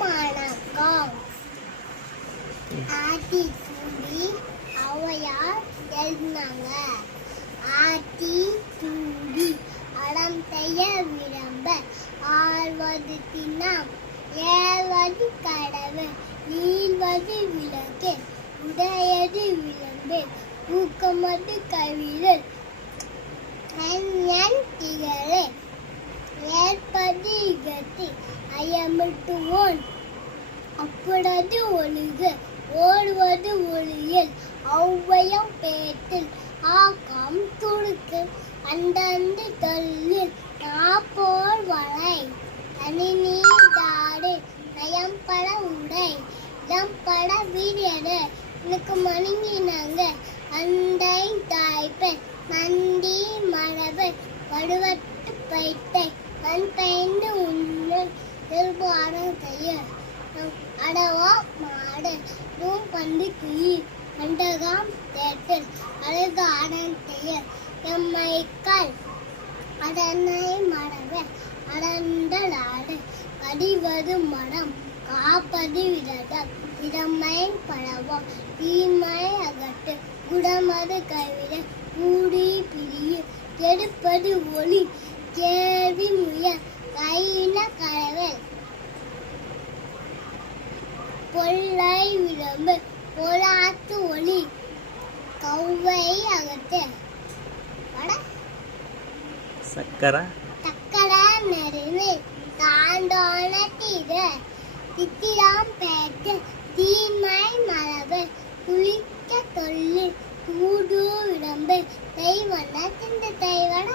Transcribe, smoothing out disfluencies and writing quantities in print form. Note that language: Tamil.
வணக்கம். ஆத்தி தூடி ஔவையார் எழுதினாங்க. ஆத்தி தூடி அடம் செய்ய விளம்ப ஆழ்வது தினம் ஏழ்வது கடவு ஈழ்வது விளக்கு உடையது விளம்பு ஊக்கமது கவிழல் திகழே ஏற்பது இகத்தி ஐயமிட்டுவோன் அப்பொழுது ஒழுக ஓடுவது ஒளியில் ஔவையம் பேட்டில் ஆக்கம் துடுக்கு அந்தந்து தொல்லில் நாப்போர் வளை தனி நீடாடு நயம்பட உடை இடம்பட வீரியது எனக்கு மணங்கினாங்க அண்டை தாய்ப்பை நந்தி மரபு வடுவட்டு பைத்தை கண் பயந்து உண்ணும் திருப்பாடம் செய்ய அடவா மாடு நூம் பந்து கிளி கண்டகாம் தேட்டல் அழகு ஆடன் செய்ய எம்மைக்கால் அதனை மரபு அடந்தல் ஆடு கடிவது மரம் காப்பது விரதம் இடமை பழவம் தீமை அகட்டு குடமது கைவிட கூடி பிரிய கெடுப்பது ஒளி கேள்வி முயல் கையின கரவல் பொல்லை விளம்பு பொலாத்து ஒளி கௌவை அகத்து சக்கரா சக்கரா நெருவு தாண்டோன தீர தித்திராம் பேட்டு தீமை மரபு குளிக்க தொல்லு கூடு விளம்பு தெய்வன திந்த தெய்வன